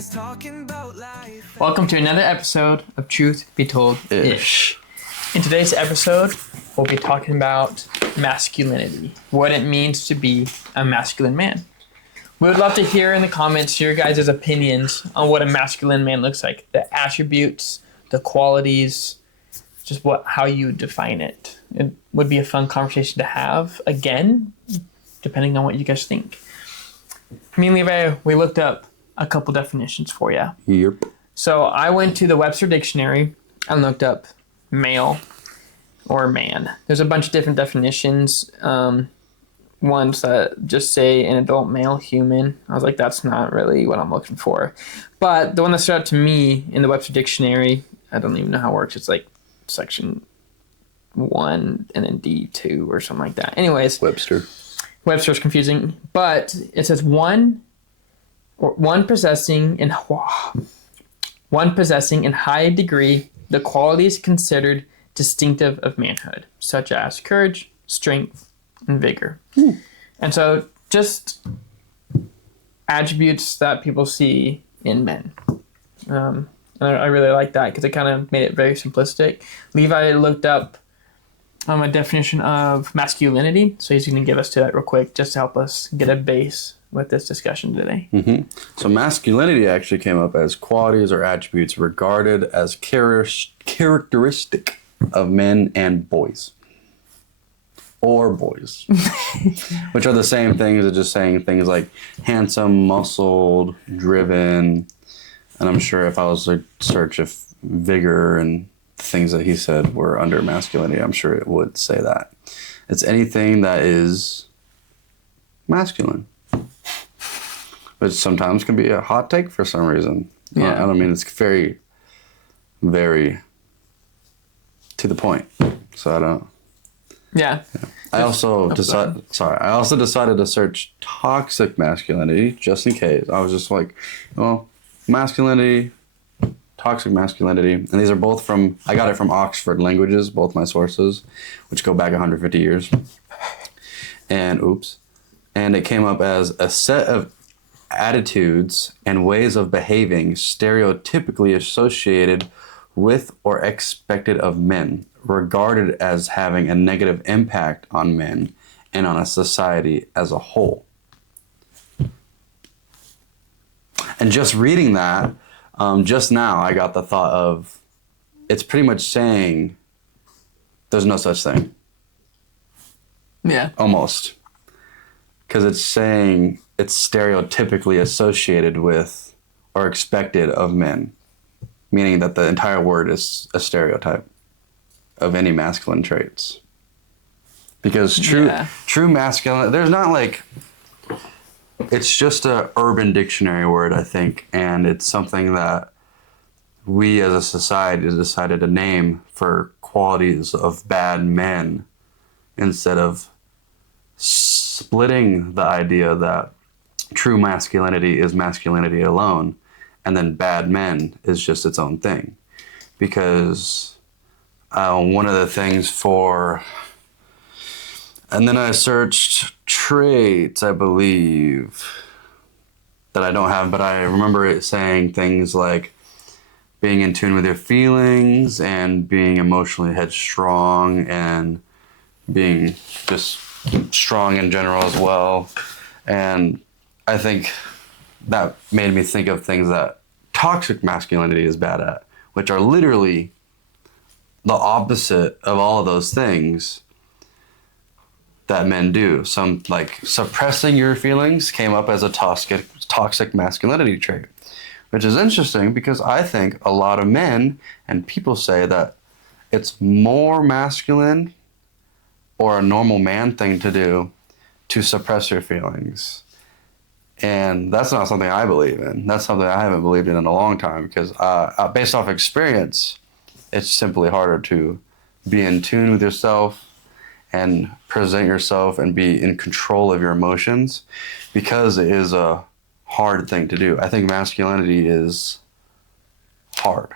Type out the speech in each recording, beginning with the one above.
guys talking about life. Welcome to another episode of Truth Be Told Ish. In today's episode, we'll be talking about masculinity, what it means to be a masculine man. We would love to hear in the comments your guys' opinions on what a masculine man looks like, the attributes, the qualities, just how you define it. It would be a fun conversation to have, again, depending on what you guys think. Me and Levi, we looked up a couple definitions for you. Yep. So I went to the Webster Dictionary and looked up male or man. There's a bunch of different definitions. Ones that just say an adult male human. I was like, that's not really what I'm looking for. But the one that stood out to me in the Webster Dictionary, I don't even know how it works. It's like section 1 and then D2 or something like that. Anyways. Webster's confusing. But it says one possessing in high degree the qualities considered distinctive of manhood, such as courage, strength, and vigor. And so just attributes that people see in men. And I really like that because it kind of made it very simplistic. Levi looked up a definition of masculinity, so he's going to give us to that real quick just to help us get a base with this discussion today. Mm-hmm. So masculinity actually came up as qualities or attributes regarded as characteristic of men and boys. Or boys. Which are the same things as just saying things like handsome, muscled, driven. And I'm sure if I was to search if vigor and things that he said were under masculinity, I'm sure it would say that. It's anything that is masculine. Which sometimes can be a hot take for some reason. Yeah. I don't mean, it's very, very to the point. So I don't. Yeah. I also decided to search toxic masculinity just in case. I was just like, well, masculinity, toxic masculinity, and these are both I got it from Oxford Languages, both my sources, which go back 150 years. And it came up as a set of attitudes and ways of behaving stereotypically associated with or expected of men, regarded as having a negative impact on men and on a society as a whole. And just reading that, just now I got the thought of, it's pretty much saying there's no such thing. Yeah. Almost. Because it's saying it's stereotypically associated with or expected of men. Meaning that the entire word is a stereotype of any masculine traits. Because true masculine, there's not like, it's just a urban dictionary word, I think, and it's something that we as a society decided to name for qualities of bad men instead of splitting the idea that true masculinity is masculinity alone, and then bad men is just its own thing. Because one of the things and then I searched traits, I believe, that I don't have, but I remember it saying things like being in tune with your feelings and being emotionally headstrong and being just strong in general as well. And I think that made me think of things that toxic masculinity is bad at, which are literally the opposite of all of those things that men do. Some, like, suppressing your feelings came up as a toxic masculinity trait, which is interesting because I think a lot of men and people say that it's more masculine or a normal man thing to do to suppress your feelings. And that's not something I believe in. That's something I haven't believed in a long time because based off experience, it's simply harder to be in tune with yourself and present yourself and be in control of your emotions because it is a hard thing to do. I think masculinity is hard.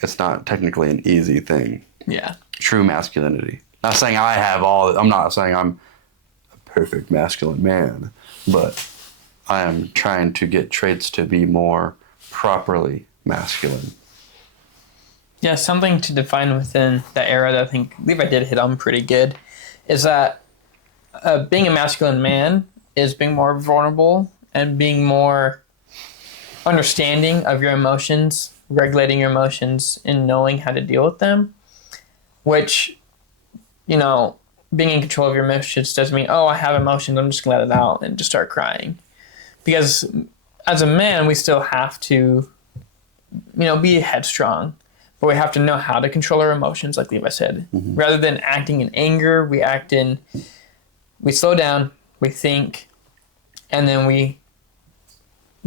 It's not technically an easy thing. Yeah. True masculinity. Not saying I'm not saying I'm a perfect masculine man, but I am trying to get traits to be more properly masculine? Yeah, something to define within that era that I think Levi did hit on pretty good is that being a masculine man is being more vulnerable and being more understanding of your emotions, regulating your emotions, and knowing how to deal with them, which, being in control of your emotions doesn't mean, oh, I have emotions, I'm just going to let it out and just start crying. Because as a man, we still have to, be headstrong. But we have to know how to control our emotions, like Levi said. Mm-hmm. Rather than acting in anger, we slow down, we think, and then we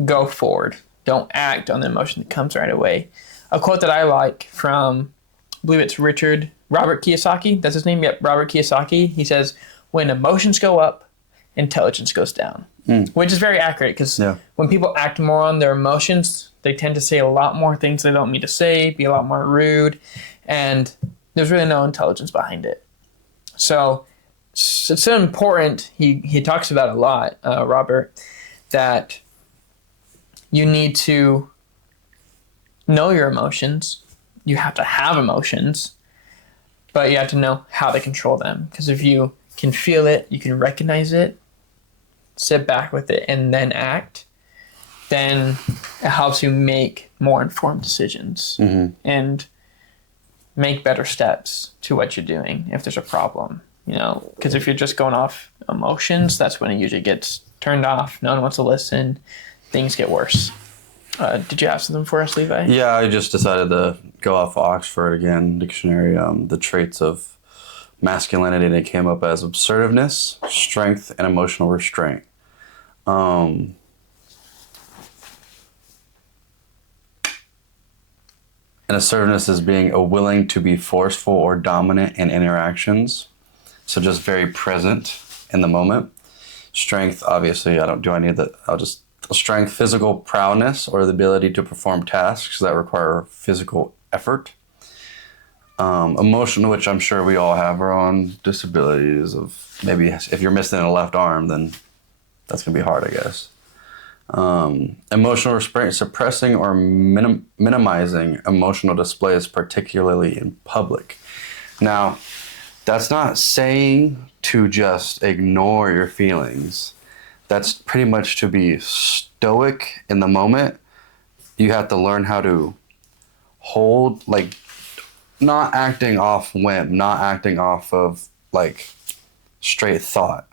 go forward. Don't act on the emotion that comes right away. A quote that I like from, I believe it's Robert Kiyosaki. That's his name? Yep, Robert Kiyosaki. He says, when emotions go up, intelligence goes down. Which is very accurate because when people act more on their emotions, they tend to say a lot more things they don't mean to say, be a lot more rude, and there's really no intelligence behind it. So it's so important, he talks about a lot, Robert, that you need to know your emotions. You have to have emotions, but you have to know how to control them. Because if you can feel it, you can recognize it, sit back with it, and then act, then it helps you make more informed decisions and make better steps to what you're doing if there's a problem. Because if you're just going off emotions, that's when it usually gets turned off. No one wants to listen. Things get worse. Did you have something for us, Levi? Yeah, I just decided to go off Oxford again, dictionary, the traits of masculinity, and it came up as assertiveness, strength, and emotional restraint. And assertiveness is being willing to be forceful or dominant in interactions. So just very present in the moment. Strength, obviously, strength, physical prowess, or the ability to perform tasks that require physical effort. Emotional, which I'm sure we all have our own disabilities of maybe if you're missing a left arm, then that's going to be hard, I guess. Emotional restraint, suppressing or minimizing emotional displays, particularly in public. Now, that's not saying to just ignore your feelings. That's pretty much to be stoic in the moment. You have to learn how to hold, not acting off whim, not acting off of, straight thought.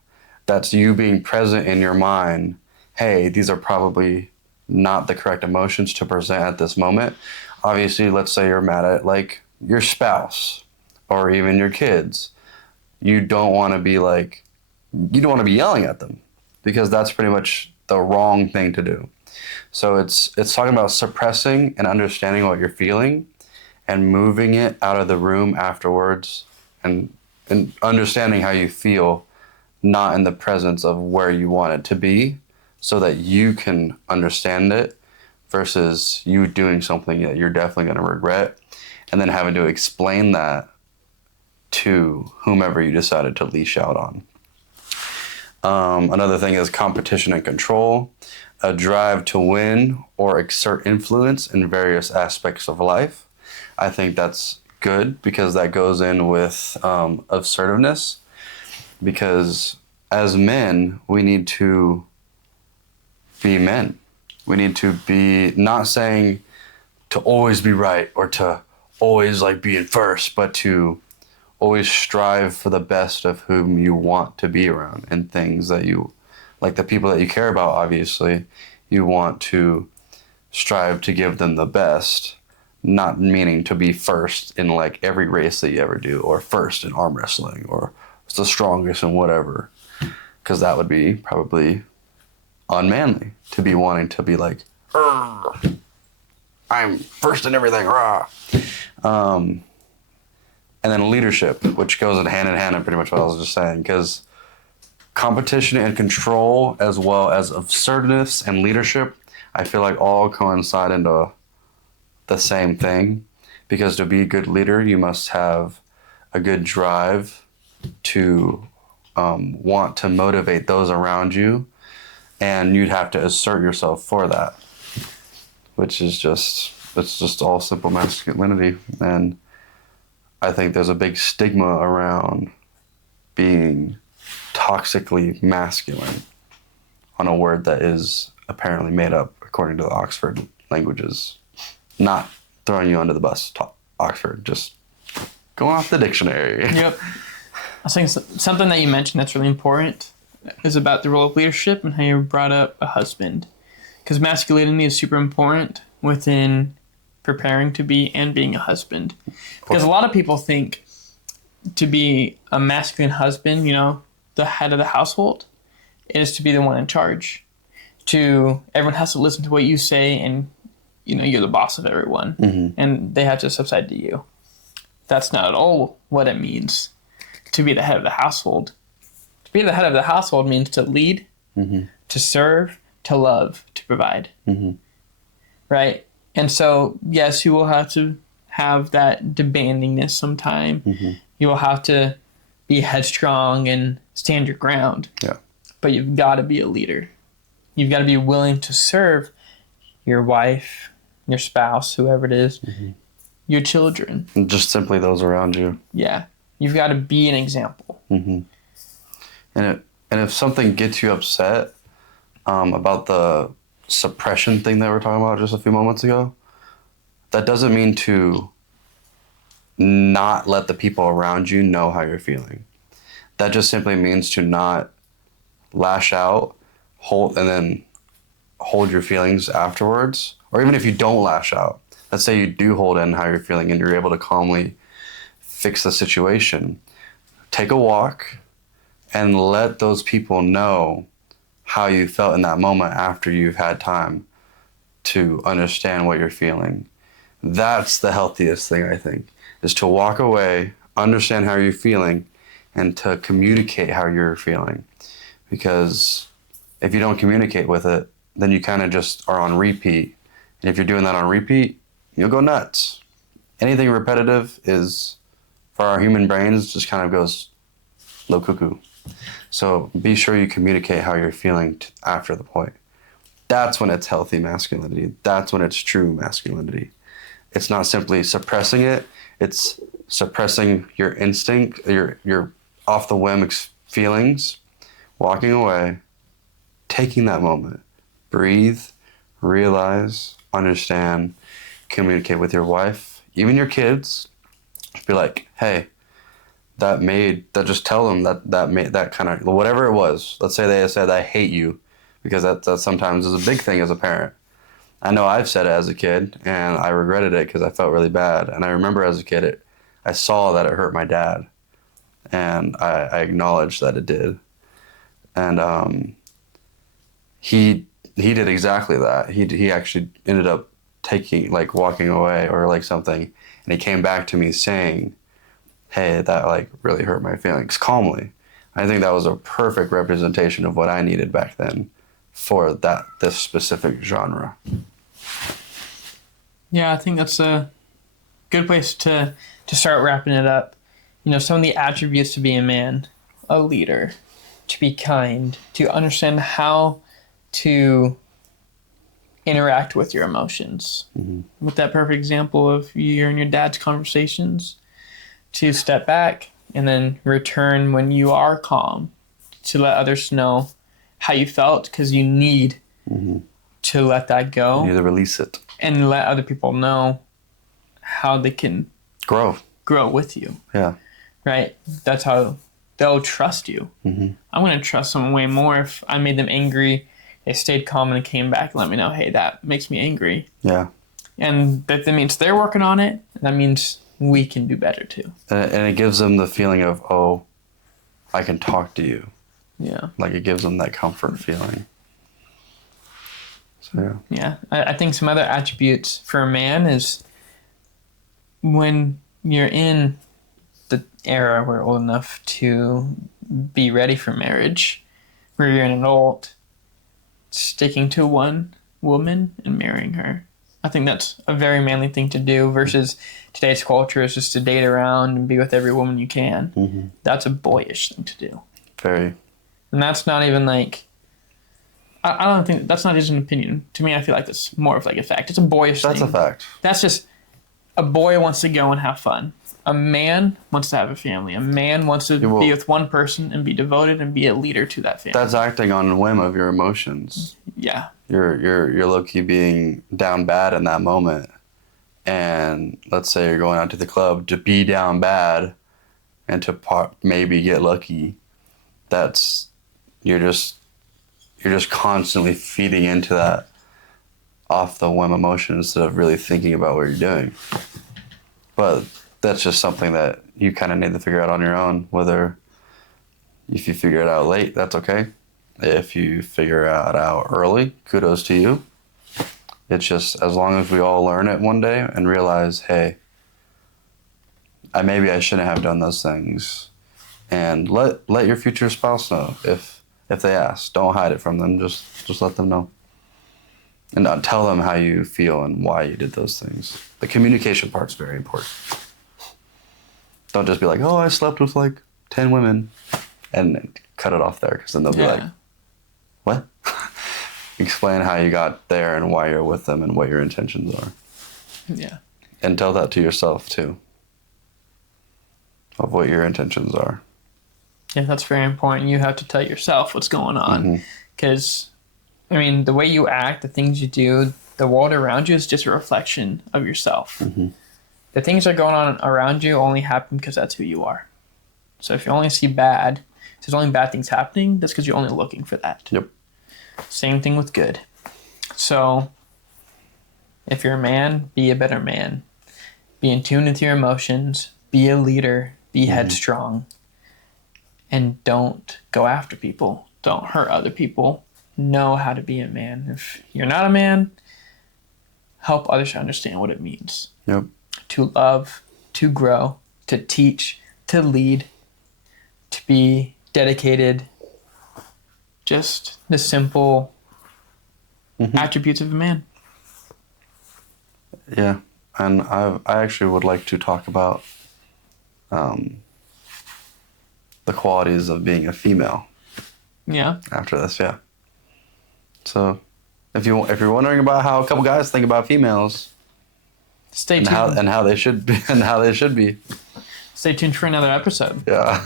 That's you being present in your mind. Hey, these are probably not the correct emotions to present at this moment. Obviously, let's say you're mad at, your spouse or even your kids. You don't want to be yelling at them because that's pretty much the wrong thing to do. So it's talking about suppressing and understanding what you're feeling and moving it out of the room afterwards and understanding how you feel, not in the presence of where you want it to be, so that you can understand it versus you doing something that you're definitely going to regret and then having to explain that to whomever you decided to leash out on. Another thing is competition and control, a drive to win or exert influence in various aspects of life. I think that's good because that goes in with assertiveness, because as men, we need to be men. We need to be, not saying to always be right or to always be in first, but to always strive for the best of whom you want to be around and things that you, the people that you care about, obviously, you want to strive to give them the best, not meaning to be first in every race that you ever do, or first in arm wrestling, or the strongest in whatever, because that would be probably unmanly to be wanting to be I'm first in everything, rah. And then leadership, which goes in hand in pretty much what I was just saying, because competition and control, as well as assertiveness and leadership, I feel all coincide into the same thing, because to be a good leader, you must have a good drive to want to motivate those around you, and you'd have to assert yourself for that. which is just all simple masculinity. And I think there's a big stigma around being toxically masculine on a word that is apparently made up according to the Oxford languages. Not throwing you under the bus, Oxford, just going off the dictionary. Yep. I think something that you mentioned that's really important is about the role of leadership and how you brought up a husband. Because masculinity is super important within preparing to be and being a husband. Because a lot of people think to be a masculine husband, the head of the household, is to be the one in charge. Everyone has to listen to what you say, and you're the boss of everyone, and they have to subside to you. That's not at all what it means to be the head of the household. To be the head of the household means to lead, to serve, to love, to provide. Right? And so, yes, you will have to have that demandingness sometime. You will have to be headstrong and stand your ground. Yeah. But you've got to be a leader. You've got to be willing to serve your wife, your spouse, whoever it is, your children. And just simply those around you. Yeah. You've got to be an example. And if something gets you upset about the suppression thing that we were talking about just a few moments ago, that doesn't mean to not let the people around you know how you're feeling. That just simply means to not lash out, hold your feelings afterwards. Or even if you don't lash out, let's say you do hold in how you're feeling and you're able to calmly fix the situation. Take a walk and let those people know how you felt in that moment after you've had time to understand what you're feeling. That's the healthiest thing, I think, is to walk away, understand how you're feeling, and to communicate how you're feeling. Because if you don't communicate with it, then you kind of just are on repeat. And if you're doing that on repeat, you'll go nuts. Anything repetitive is, for our human brains, just kind of goes low cuckoo. So be sure you communicate how you're feeling after the point. That's when it's healthy masculinity. That's when it's true masculinity. It's not simply suppressing it. It's suppressing your instinct, your off the whim feelings, walking away, taking that moment, breathe, realize, understand, communicate with your wife, even your kids. Be like, hey, just tell them that kind of, whatever it was. Let's say they said, I hate you, because that sometimes is a big thing as a parent. I know I've said it as a kid, and I regretted it because I felt really bad. And I remember as a kid, I saw that it hurt my dad, and I acknowledged that it did. And he did exactly that. He actually ended up walking away or something, and he came back to me saying, hey, that really hurt my feelings, calmly. I think that was a perfect representation of what I needed back then for this specific genre. Yeah, I think that's a good place to start wrapping it up. Some of the attributes to be a man, a leader, to be kind, to understand how to interact with your emotions. With that perfect example of you and your dad's conversations, to step back and then return when you are calm, to let others know how you felt, because you need to let that go. You need to release it. And let other people know how they can grow with you. Yeah. Right? That's how they'll trust you. I'm going to trust someone way more if I made them angry, they stayed calm and came back and let me know, hey, that makes me angry. Yeah. And that means they're working on it. And that means we can do better too. And it gives them the feeling of, oh, I can talk to you. Yeah. It gives them that comfort feeling. So, yeah. I think some other attributes for a man is when you're in the era where we're old enough to be ready for marriage, where you're an adult, sticking to one woman and marrying her. I think that's a very manly thing to do versus today's culture is just to date around and be with every woman you can. That's a boyish thing to do. Very. And that's not even I don't think that's not just an opinion. To me, I feel like that's more of like a fact. It's a boyish thing. That's a fact. That's just a boy wants to go and have fun. A man wants to have a family. A man wants to be with one person and be devoted and be a leader to that family. That's acting on a whim of your emotions. Yeah. You're low-key being down bad in that moment. And let's say you're going out to the club to be down bad and to maybe get lucky. You're just constantly feeding into that off the whim emotion instead of really thinking about what you're doing. But that's just something that you kind of need to figure out on your own. Whether if you figure it out late, that's okay. If you figure it out early, kudos to you. It's just as long as we all learn it one day and realize, hey, maybe I shouldn't have done those things. And let your future spouse know if they ask. Don't hide it from them. Just let them know. And tell them how you feel and why you did those things. The communication part's very important. Don't just be like, oh, I slept with like 10 women and cut it off there, because then they'll be like, what? Explain how you got there and why you're with them and what your intentions are. Yeah. And tell that to yourself too, of what your intentions are. Yeah, that's very important. You have to tell yourself what's going on. Because, I mean, the way you act, the things you do, the world around you is just a reflection of yourself. The things that are going on around you only happen because that's who you are. So if you only see bad, if there's only bad things happening, that's because you're only looking for that. Yep. Same thing with good. So if you're a man, be a better man. Be in tune with your emotions. Be a leader. Be headstrong. And don't go after people. Don't hurt other people. Know how to be a man. If you're not a man, help others understand what it means. Yep. To love, to grow, to teach, to lead, to be dedicated. Just the simple attributes of a man. Yeah. And I actually would like to talk about the qualities of being a female. Yeah. After this, yeah. So, if you're wondering about how a couple guys think about females, Stay tuned. and how they should be, Stay tuned for another episode. Yeah.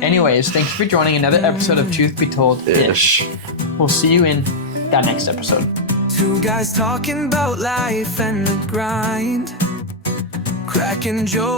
Anyways, thanks for joining another episode of Truth Be Told Ish. We'll see you in that next episode. Two guys talking about life and the grind, cracking jokes.